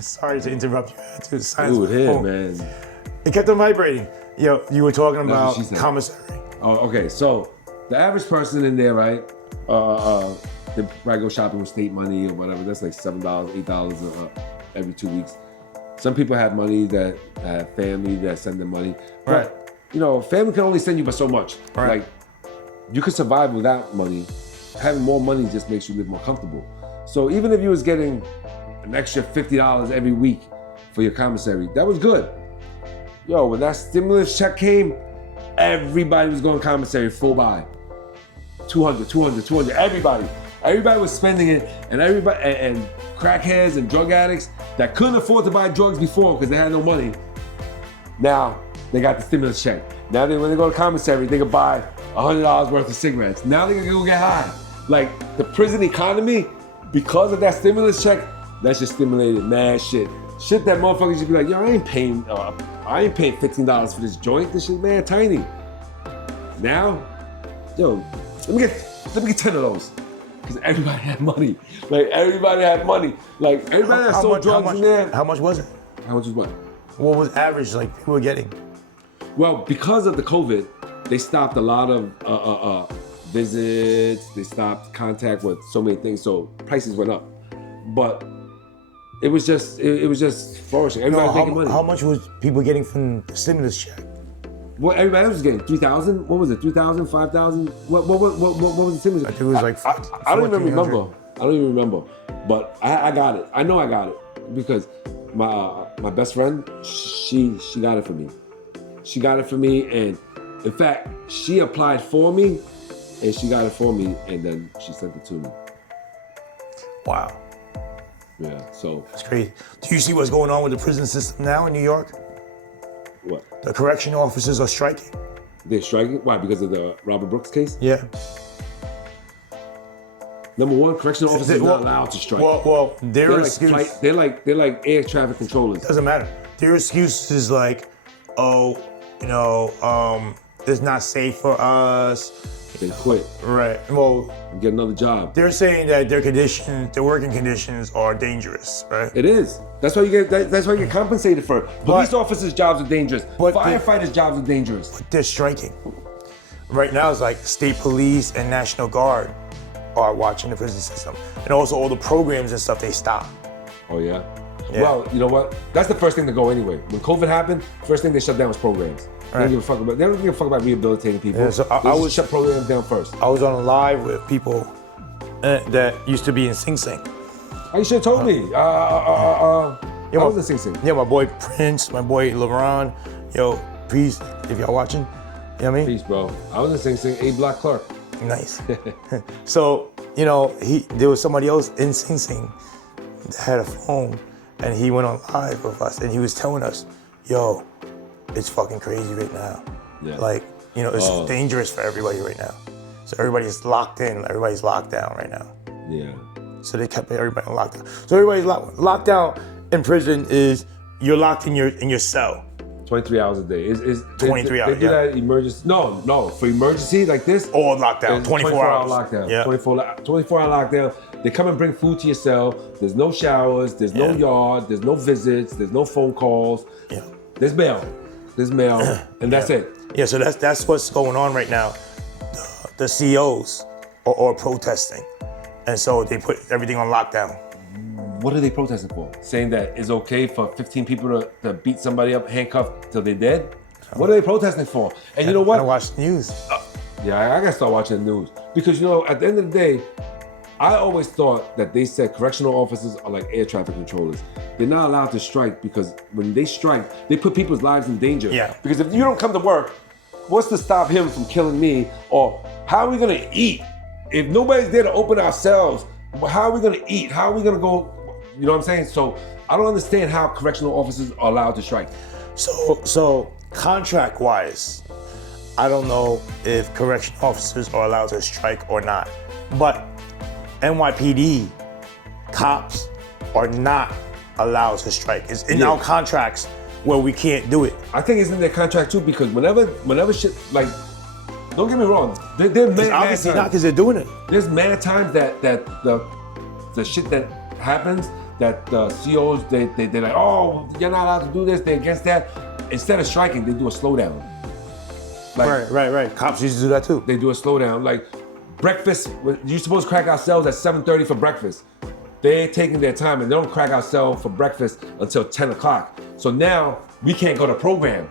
Sorry to interrupt you. I had to silence Dude, my here, phone. man. It kept on vibrating. Yo, you were talking what about she said. commissary. Oh, okay. So the average person in there, right? They probably go shopping with state money or whatever. That's like $7, $8 every 2 weeks. Some people have money that have family that send them money. Right. But, you know, family can only send you but so much. Right. Like, you can survive without money. Having more money just makes you live more comfortable. So even if you was getting an extra $50 every week for your commissary, that was good. Yo, when that stimulus check came, everybody was going commissary full buy. 200, 200, 200, everybody. Everybody was spending it, and everybody, and crackheads and drug addicts that couldn't afford to buy drugs before because they had no money. Now, they got the stimulus check. Now, when they go to commissary, they can buy $100 worth of cigarettes. Now they can go get high. Like, the prison economy, because of that stimulus check, that just stimulated mad shit. Shit that motherfuckers should be like, yo, I ain't paying $15 for this joint. This shit, man, tiny. Now, yo, let me get 10 of those. Because everybody had money. Like, everybody had money. Like, everybody that sold drugs in there. How much was it? How much was what? What was average, like, people were getting? Well, because of the COVID, they stopped a lot of visits. They stopped contact with so many things. So prices went up. But it was just flourishing. Everybody was making money. How much was people getting from the stimulus check? Well, everybody else was getting 3,000. What was it? 3,000, 5,000? What was the stimulus? I think it was like I don't even remember. I don't even remember. But I got it. I know I got it because my best friend, she got it for me. She got it for me, and in fact, she applied for me, and she got it for me, and then she sent it to me. Wow. Yeah. So That's crazy. Do you see what's going on with the prison system now in New York? what? The correctional officers are striking. They're striking? Why? Because of the Robert Brooks case? Yeah. Number one, correctional officers are not allowed to strike. Well, their excuse. They're like air traffic controllers. Doesn't matter. Their excuse is like, oh, you know, it's not safe for us. They quit. Right. Well, And get another job. they're saying that their working conditions are dangerous, right? It is. That's why you get. That's why you get compensated for it. Police officers' jobs are dangerous. But Firefighters' jobs are dangerous. They're striking. Right now, it's like state police and National Guard are watching the prison system, and also all the programs and stuff they stop. Oh yeah? Yeah. Well, you know what? That's the first thing to go anyway. When COVID happened, first thing they shut down was programs. They don't give a fuck about. They don't give a fuck about rehabilitating people. Yeah, so I would shut programs down first. I was on a live with people that used to be in Sing Sing. Oh, you should have told me. I was in Sing Sing. Yeah, my boy Prince, my boy LeBron. Yo, peace if y'all watching. You know what I mean? Peace, bro. I was in Sing Sing. A Block Clark. Nice. So, you know, there was somebody else in Sing Sing that had a phone, and he went on live with us, and he was telling us, yo, it's fucking crazy right now. Yeah. Like, you know, it's dangerous for everybody right now. So everybody's locked in, everybody's locked down right now. Yeah. So they kept everybody locked down. So everybody's locked down in prison is you're locked in your cell. 23 hours a day. Is 23 hours, They do that emergency. No. For emergency like this. All locked down, 24 hours. lockdown. Yeah. 24-hour lockdown. They come and bring food to your cell. There's no showers. There's no yard. There's no visits. There's no phone calls. Yeah. There's mail. And that's it. Yeah, so that's what's going on right now. The COs are protesting. And so they put everything on lockdown. What are they protesting for? Saying that it's okay for 15 people to beat somebody up, handcuffed till they're dead? What are they protesting for? And you know what? I watch the news. Yeah, I gotta start watching the news. Because, you know, at the end of the day, I always thought that they said correctional officers are like air traffic controllers. They're not allowed to strike because when they strike, they put people's lives in danger. Yeah. Because if you don't come to work, what's to stop him from killing me? Or how are we gonna eat? If nobody's there to open our cells, how are we gonna eat? How are we gonna go? You know what I'm saying? So I don't understand how correctional officers are allowed to strike. So contract-wise, I don't know if correctional officers are allowed to strike or not. But NYPD cops are not allowed to strike. It's in our contracts where we can't do it. I think it's in their contract too because whenever shit, like, don't get me wrong, they're mad Obviously times. not because they're doing it. There's mad times that the shit that happens that the COs, they're like, oh, you're not allowed to do this, they're against that. Instead of striking, they do a slowdown. Like, Right. Cops used to do that too. they do a slowdown. Like breakfast, you're supposed to crack our cells at 7:30 for breakfast. They're taking their time and they don't crack our cell for breakfast until 10 o'clock. So now we can't go to program.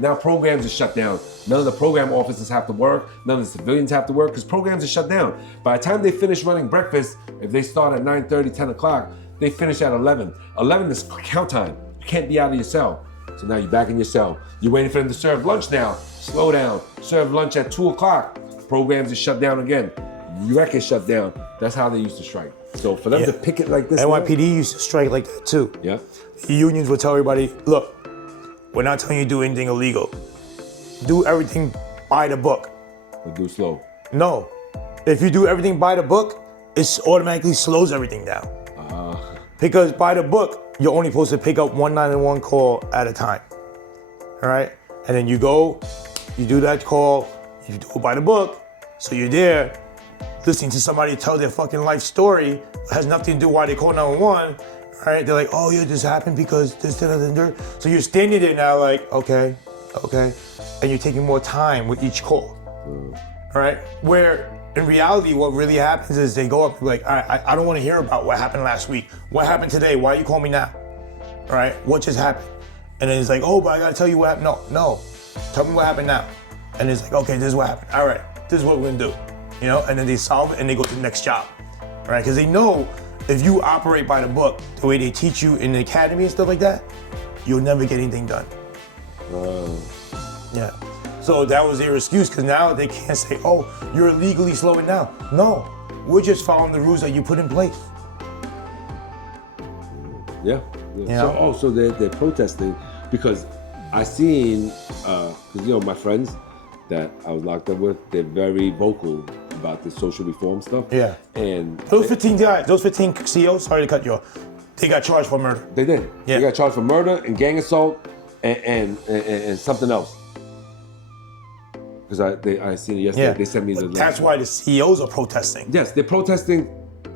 Now programs are shut down. None of the program officers have to work. None of the civilians have to work because programs are shut down. By the time they finish running breakfast, if they start at 9:30, 10 o'clock, they finish at 11. 11 is count time. You can't be out of your cell. So now you're back in your cell. You're waiting for them to serve lunch now. Slow down. Serve lunch at 2 o'clock. Programs are shut down again. UREC is shut down. That's how they used to strike. So for them to pick it like this. NYPD used to strike like that too. Yeah. The unions would tell everybody, look, we're not telling you to do anything illegal. Do everything by the book. But do slow. No. If you do everything by the book, it automatically slows everything down. Because by the book, you're only supposed to pick up one 911 call at a time. All right? And then you go, you do that call, you do it by the book. So you're there listening to somebody tell their fucking life story. It has nothing to do why they call 911. Right? They're like, oh yeah, this happened because this, that. So you're standing there now like, okay. And you're taking more time with each call. All right? Where in reality, what really happens is they go up and be like, all right, I don't want to hear about what happened last week. What happened today? Why you call me now? All right? What just happened? And then it's like, oh, but I got to tell you what happened. No. Tell me what happened now. And it's like, okay, this is what happened. All right, this is what we're going to do. You know? And then they solve it and they go to the next job. All right? Because they know if you operate by the book, the way they teach you in the academy and stuff like that, you'll never get anything done. Yeah. So that was their excuse, because now they can't say, oh, you're illegally slowing down. No, we're just following the rules that you put in place. Yeah. So they're protesting because I seen, because my friends that I was locked up with, they're very vocal about the social reform stuff. Yeah. And those 15 guys, those 15 COs, sorry to cut you off, they got charged for murder. They did. Yeah. They got charged for murder and gang assault and something else. Because I seen it yesterday. Yeah. They sent me the link. That's why the CEOs are protesting. Yes, they're protesting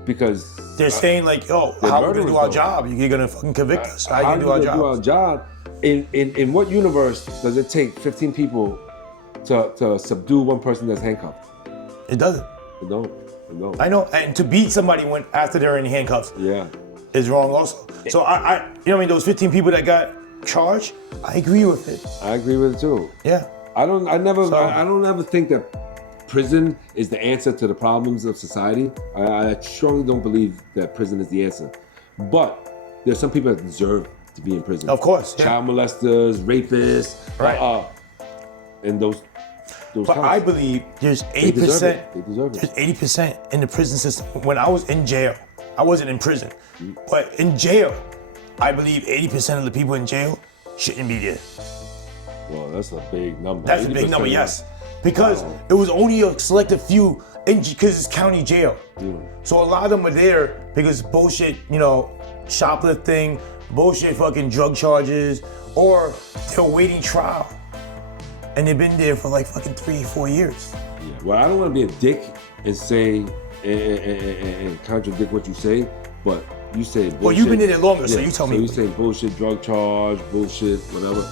because they're saying like, yo, how are we gonna do our job? You're gonna fucking convict us. How are you gonna do our job? In what universe does it take 15 people to subdue one person that's handcuffed? It doesn't. It don't. I know, and to beat somebody when after they're in handcuffs is wrong also. So I you know what I mean, those 15 people that got charged, I agree with it. I agree with it too. Yeah. I don't ever think that prison is the answer to the problems of society. I strongly don't believe that prison is the answer. But there's some people that deserve to be in prison. Of course. Yeah. Child molesters, rapists, right. And those but cops. I believe there's 80%. They deserve it. There's 80% in the prison system. When I was in jail, I wasn't in prison, but in jail, I believe 80% of the people in jail shouldn't be there. Well, that's a big number. That's a big number, yes. Because it was only a selected few, because it's county jail. So a lot of them are there because bullshit, shoplifting, bullshit fucking drug charges, or they're waiting trial. And they've been there for like fucking 3-4 years. Yeah. Well, I don't want to be a dick and say, and contradict what you say, but you say bullshit. Well, you've been in there longer, so you tell me. So you say bullshit, drug charge, bullshit, whatever.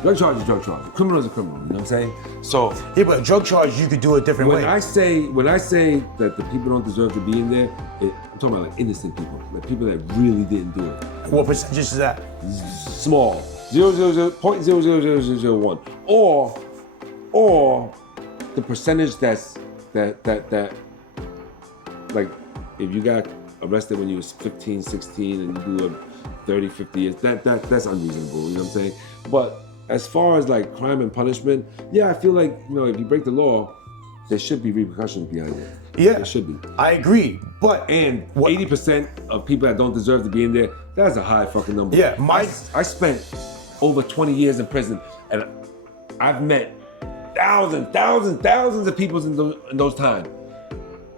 Drug charge is drug charge. Criminal is a criminal. You know what I'm saying? So yeah, but a drug charge you could do a different way. When I say that the people don't deserve to be in there, I'm talking about like innocent people, like people that really didn't do it. What percentage is that? Small, 0.00001, or the percentage that like if you got arrested when you was 15, 16, and you do a 30, 50 years, that's unreasonable. You know what I'm saying? But as far as like crime and punishment, yeah, I feel like, if you break the law, there should be repercussions behind it. Yeah. There should be. I agree. But 80% of people that don't deserve to be in there, that's a high fucking number. Yeah, I spent over 20 years in prison, and I've met thousands of people in those times.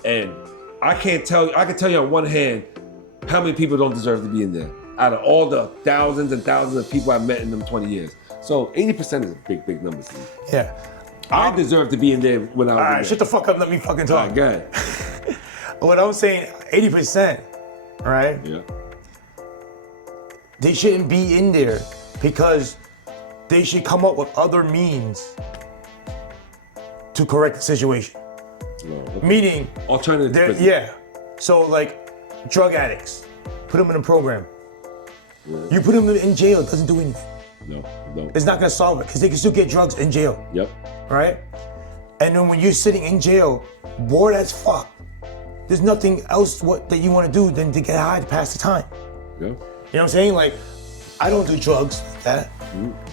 And I can tell you on one hand how many people don't deserve to be in there out of all the thousands and thousands of people I've met in them 20 years. So 80% is a big number to me. Yeah. I deserve to be in there when I was all right, shut the fuck up, let me fucking talk. All right, go ahead. What I'm saying, 80%, right? Yeah. they shouldn't be in there because they should come up with other means to correct the situation. Okay. Meaning, alternative to prison. yeah. So like drug addicts, put them in a program. Right. You put them in jail, it doesn't do anything. No. It's not gonna solve it because they can still get drugs in jail. Yep. Right? And then when you're sitting in jail, bored as fuck, there's nothing else that you want to do than to get high to pass the time. Yeah. You know what I'm saying? Like, I don't do drugs like that.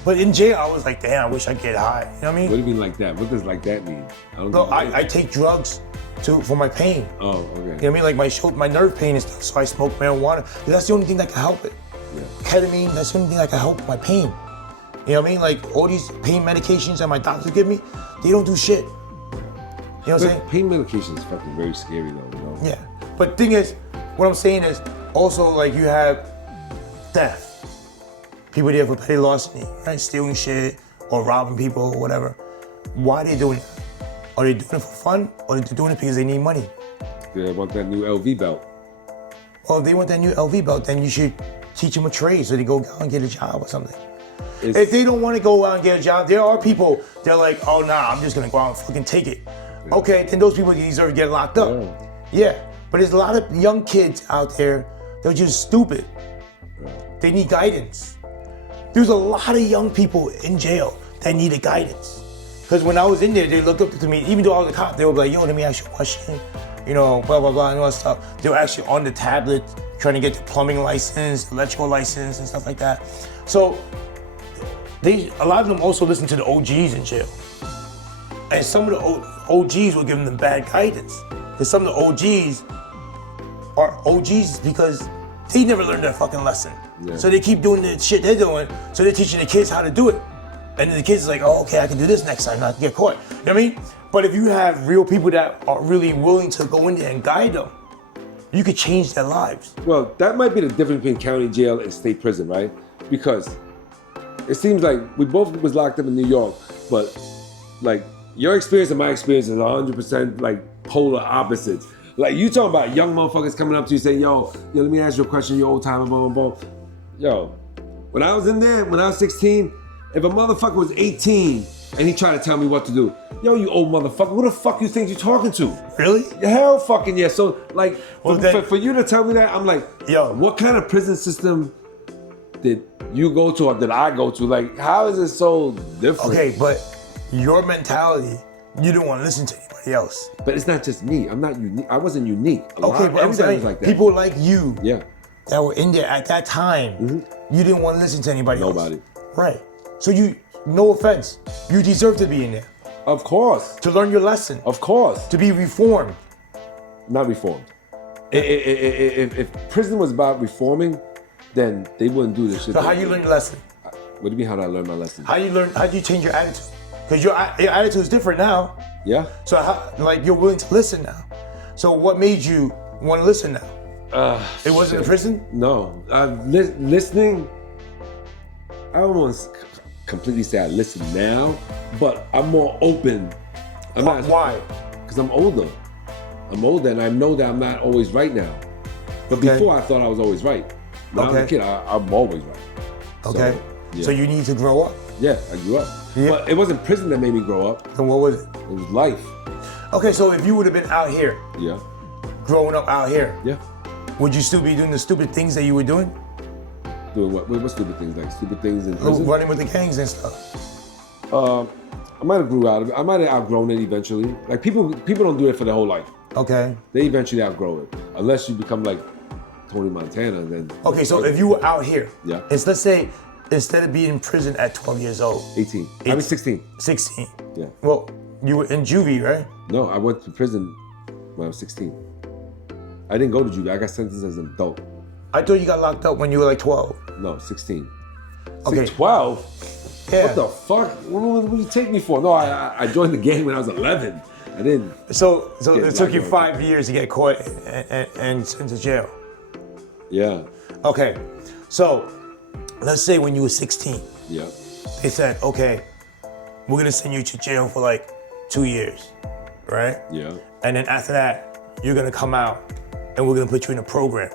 But in jail, I was like, damn, I wish I could get high. You know what I mean? What do you mean like that? What does like that mean? I take drugs for my pain. Oh, okay. You know what I mean? Like my nerve pain and stuff. So I smoke marijuana. That's the only thing that can help it. Yeah. Ketamine, that's the only thing that can help my pain. You know what I mean? Like all these pain medications that my doctors give me, they don't do shit. You know what I'm saying? Pain medication is fucking very scary though, you know? Yeah. But the thing is, what I'm saying is also like you have theft. People there for petty larceny, right? Stealing shit or robbing people or whatever. Why are they doing it? Are they doing it for fun or are they doing it because they need money? They want that new LV belt. Well, if they want that new LV belt, then you should teach them a trade so they go out and get a job or something. If they don't want to go out and get a job, there are people, they're like, oh nah, I'm just gonna go out and fucking take it. Yeah. Okay, then those people deserve to get locked up. Yeah, but there's a lot of young kids out there, they're just stupid. They need guidance. There's a lot of young people in jail that needed guidance. Because when I was in there, they looked up to me, even though I was a cop, they were like, yo, let me ask you a question. You know, blah, blah, blah, and all that stuff. They were actually on the tablet trying to get the plumbing license, electrical license, and stuff like that. So, a lot of them also listen to the OGs in jail. And some of the OGs were giving them bad guidance. Because some of the OGs are OGs because they never learned their fucking lesson. Yeah. So they keep doing the shit they're doing, so they're teaching the kids how to do it. And then the kids are like, oh, okay, I can do this next time, not to get caught. You know what I mean? But if you have real people that are really willing to go in there and guide them, you could change their lives. Well, that might be the difference between county jail and state prison, right? Because it seems like we both was locked up in New York, but like your experience and my experience is 100% like polar opposites. Like you talking about young motherfuckers coming up to you saying, yo, let me ask you a question, you old timer, blah, blah, blah. Yo, when I was in there, when I was 16, if a motherfucker was 18 and he tried to tell me what to do, yo, you old motherfucker, who the fuck you think you're talking to? Really? Hell fucking yeah. So like, well, for you to tell me that, I'm like, yo, what kind of prison system did you go to or did I go to? Like, how is it so different? Okay, but your mentality, you don't want to listen to anybody else. But it's not just me. I'm not unique. I wasn't unique. Okay, but everybody was like that. People like you that were in there at that time, you didn't want to listen to anybody else. Nobody. Right. So no offense, you deserve to be in there. Of course. To learn your lesson. Of course. To be reformed. Not reformed. If prison was about reforming, then they wouldn't do this shit. So how you learn your lesson? What do you mean how did I learn my lesson? How do you change your attitude? Because your attitude is different now. Yeah. So you're willing to listen now. So what made you want to listen now? It wasn't the prison? No. Listening, I don't want to completely say I listen now, but I'm more open. Why? Because I'm older. I'm older and I know that I'm not always right now. But before I thought I was always right. When I was a kid, I'm always right. Okay. So you need to grow up. Yeah, I grew up. Yeah. But it wasn't prison that made me grow up. Then what was it? It was life. Okay, so if you would have been out here, growing up out here, would you still be doing the stupid things that you were doing? Doing what? What stupid things? Like stupid things in prison? Running with the gangs and stuff. I might have grew out of it. I might have outgrown it eventually. Like people don't do it for their whole life. Okay. They eventually outgrow it. Unless you become like Tony Montana, then. Okay, so if you were out here, let's say instead of being in prison at 12 years old. 18. I was 16. 16. Yeah. Well, you were in juvie, right? No, I went to prison when I was 16. I didn't go to juvie. I got sentenced as an adult. I thought you got locked up when you were like 12. No, 16. Okay. 12? Yeah. What the fuck? What did you take me for? No, I joined the gang when I was 11. I didn't. So it took you 5 years to get caught and sent to jail. Yeah. Okay. So let's say when you were 16. Yeah. They said, okay, we're gonna send you to jail for like 2 years, right? Yeah. And then after that, you're gonna come out and we're gonna put you in a program,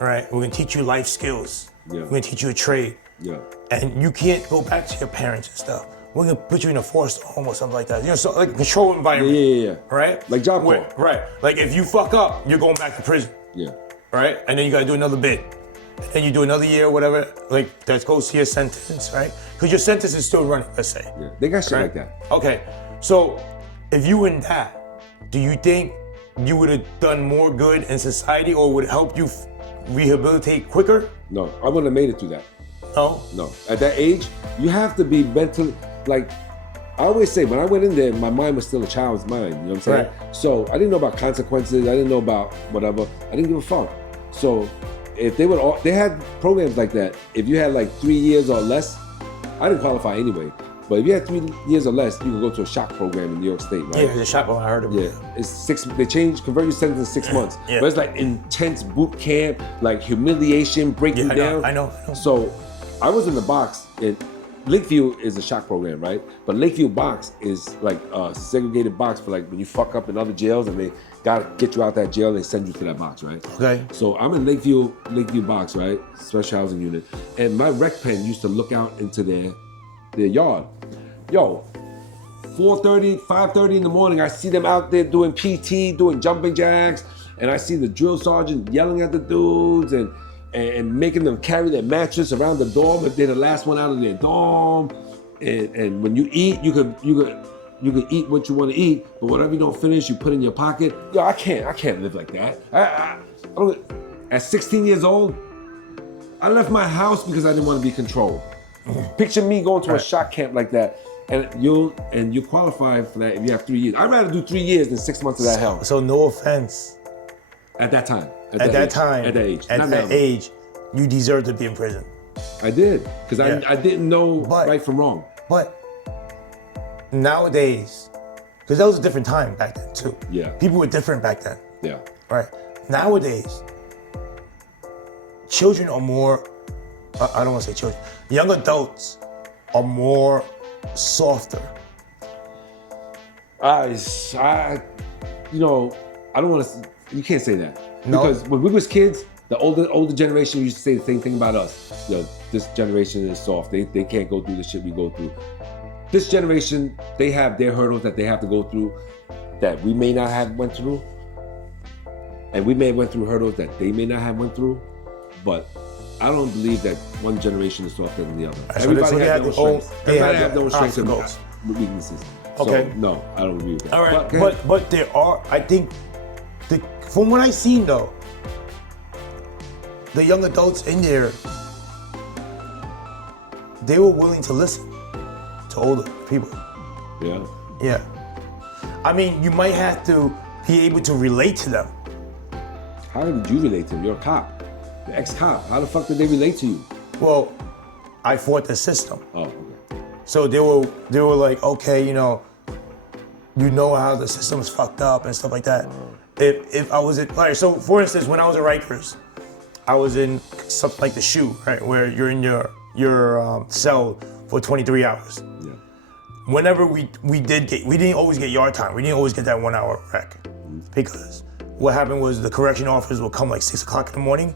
right? We're gonna teach you life skills. Yeah. We're gonna teach you a trade. Yeah. And you can't go back to your parents and stuff. We're gonna put you in a foster home or something like that. You know, so like a controlled environment. Yeah. Right? Like Job Corps. Right. Like if you fuck up, you're going back to prison. Yeah. Right? And then you gotta do another bit. And then you do another year or whatever, like that goes to your sentence, right? Because your sentence is still running, let's say. Yeah. They got shit Right? like that. Okay. So if you were in that, do you think you would have done more good in society or would it help you rehabilitate quicker? No, I wouldn't have made it through that. No? No. At that age, you have to be mentally, like, I always say, when I went in there, my mind was still a child's mind, you know what I'm saying? Right. So I didn't know about consequences, I didn't know about whatever, I didn't give a fuck. So if they would all, they had programs like that. If you had like 3 years or less, I didn't qualify anyway, but if you had 3 years or less, you could go to a shock program in New York State, right? Yeah, the shop I heard about. Yeah, it's 6. They convert your sentence to 6 months. Yeah. But it's like intense boot camp, like humiliation, breaking down. I know. So I was in the box. And Lakeview is a shock program, right? But Lakeview box is like a segregated box for like when you fuck up in other jails and they gotta get you out that jail. They send you to that box, right? Okay. So I'm in Lakeview box, right? Special housing unit, and my rec pen used to look out into their yard. Yo, 4:30, 5:30 in the morning, I see them out there doing PT, doing jumping jacks, and I see the drill sergeant yelling at the dudes and making them carry their mattress around the dorm if they're the last one out of their dorm. And when you eat, you could eat what you want to eat, but whatever you don't finish, you put in your pocket. Yo, I can't live like that. I don't, at 16 years old, I left my house because I didn't want to be controlled. Picture me going to a shock camp like that, and you qualify for that if you have 3 years. I'd rather do 3 years than 6 months of that hell. So no offense. At that time. At that age, you deserve to be in prison. I did, because I didn't know right from wrong. But nowadays, because that was a different time back then too. Yeah. People were different back then. Yeah. Right. Nowadays, children are more, I don't want to say children, young adults are more softer. I don't want to, you can't say that. No. Because when we was kids, the older generation used to say the same thing about us. Yo, this generation is soft. They can't go through the shit we go through. This generation, they have their hurdles that they have to go through that we may not have went through. And we may have went through hurdles that they may not have went through. But I don't believe that one generation is softer than the other. Everybody has their own strengths. Everybody has their own strengths and weaknesses. Okay. So, no, I don't agree with that. All right, but there are, I think, from what I've seen though, the young adults in there, they were willing to listen to older people. Yeah. Yeah. I mean, you might have to be able to relate to them. How did you relate to them? You're a cop, the ex-cop. How the fuck did they relate to you? Well, I fought the system. Oh, okay. So they were like, okay, you know how the system's fucked up and stuff like that. If I was all right, so for instance, when I was at Rikers, I was in something like the SHU, right, where you're in your cell for 23 hours. Yeah. Whenever we didn't always get yard time. We didn't always get that 1 hour rec. Because what happened was the correction officers would come like 6 o'clock in the morning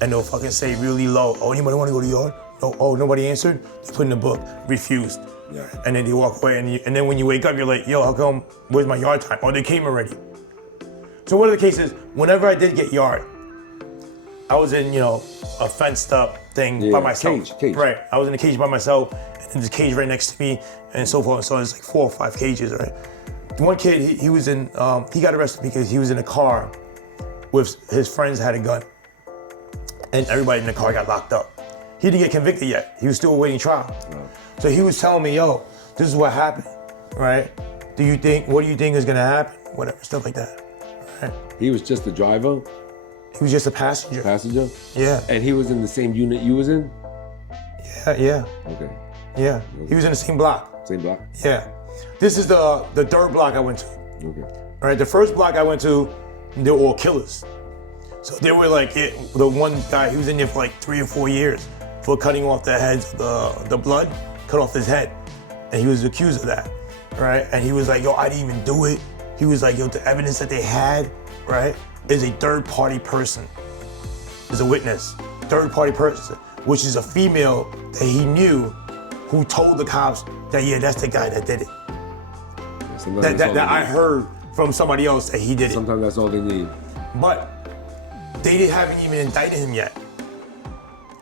and they'll fucking say really low, oh, anybody want to go to yard? No, oh, nobody answered? They put in the book, refused. Yeah. And then they walk away and then when you wake up, you're like, yo, how come, where's my yard time? Oh, they came already. So one of the cases, whenever I did get yard, I was in, a fenced up thing by myself. Cage. Right, I was in a cage by myself, and there's a cage right next to me, and so forth. So it's like 4 or 5 cages, right? One kid, he was in, he got arrested because he was in a car with his friends had a gun, and everybody in the car got locked up. He didn't get convicted yet. He was still awaiting trial. No. So he was telling me, yo, this is what happened, right? What do you think is gonna happen? Whatever, stuff like that, right? He was just the driver? He was just a passenger. Passenger? Yeah. And he was in the same unit you was in? Yeah. Okay. Yeah. He was in the same block. Same block? Yeah. This is the third block I went to. Okay. All right, the first block I went to, they were all killers. So they were like, the one guy, he was in there for like 3 or 4 years for cutting off the heads, the blood, cut off his head. And he was accused of that, right? And he was like, yo, I didn't even do it. He was like, yo, the evidence that they had, right, is a third-party person, is a witness, third-party person. which is a female that he knew, who told the cops that, yeah, that's the guy that did it. That I heard from somebody else that he did it. Sometimes that's all they need. But they haven't even indicted him yet.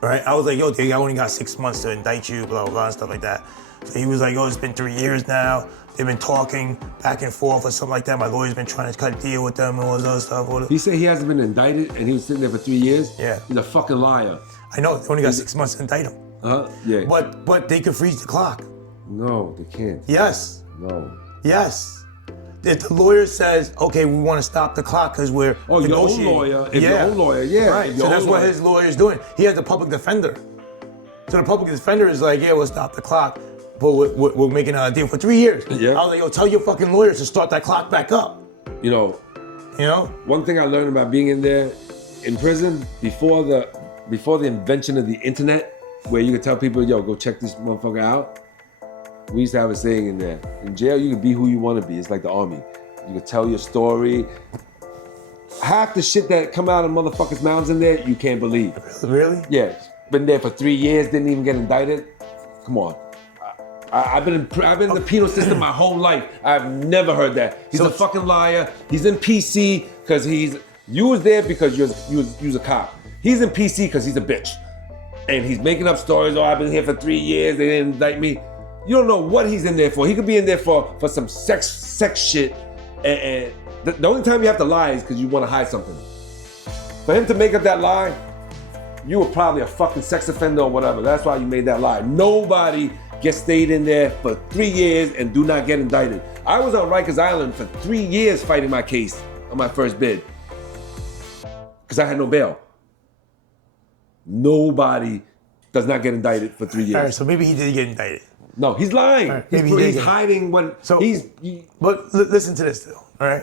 Right? I was like, yo, I only got 6 months to indict you, blah, blah, blah, and stuff like that. So he was like, oh, it's been 3 years now. They've been talking back and forth or something like that. My lawyer's been trying to cut a deal with them and all this other stuff. He said he hasn't been indicted and he was sitting there for 3 years? Yeah. He's a fucking liar. I know, they only got 6 months to indict him. Yeah. But they could freeze the clock. No, they can't. Yes. No. Yes. If the lawyer says, okay, we want to stop the clock because we're negotiating. Your own lawyer. If your own lawyer, yeah. Right, so that's what his lawyer is doing. He has the public defender. So the public defender is like, yeah, we'll stop the clock, but we're making a deal for 3 years. Yeah. I was like, yo, tell your fucking lawyers to start that clock back up. You know, one thing I learned about being in there, in prison, before the invention of the internet, where you could tell people, yo, go check this motherfucker out. We used to have a saying in there. In jail, you can be who you want to be. It's like the army. You can tell your story. Half the shit that come out of motherfuckers' mouths in there, you can't believe. Really? Yeah. Been there for 3 years, didn't even get indicted. Come on. I've been in the penal system my whole life. I've never heard that. He's a fucking liar. He's in PC because you was there because you was a cop. He's in PC because he's a bitch. And he's making up stories. Oh, I've been here for 3 years. They didn't indict me. You don't know what he's in there for. He could be in there for some sex shit. And the only time you have to lie is because you want to hide something. For him to make up that lie, you were probably a fucking sex offender or whatever. That's why you made that lie. Nobody gets stayed in there for 3 years and do not get indicted. I was on Rikers Island for 3 years fighting my case on my first bid. Because I had no bail. Nobody does not get indicted for 3 years. All right, so maybe he did get indicted. No, he's lying. Right, he's hiding when But listen to this, though, all right?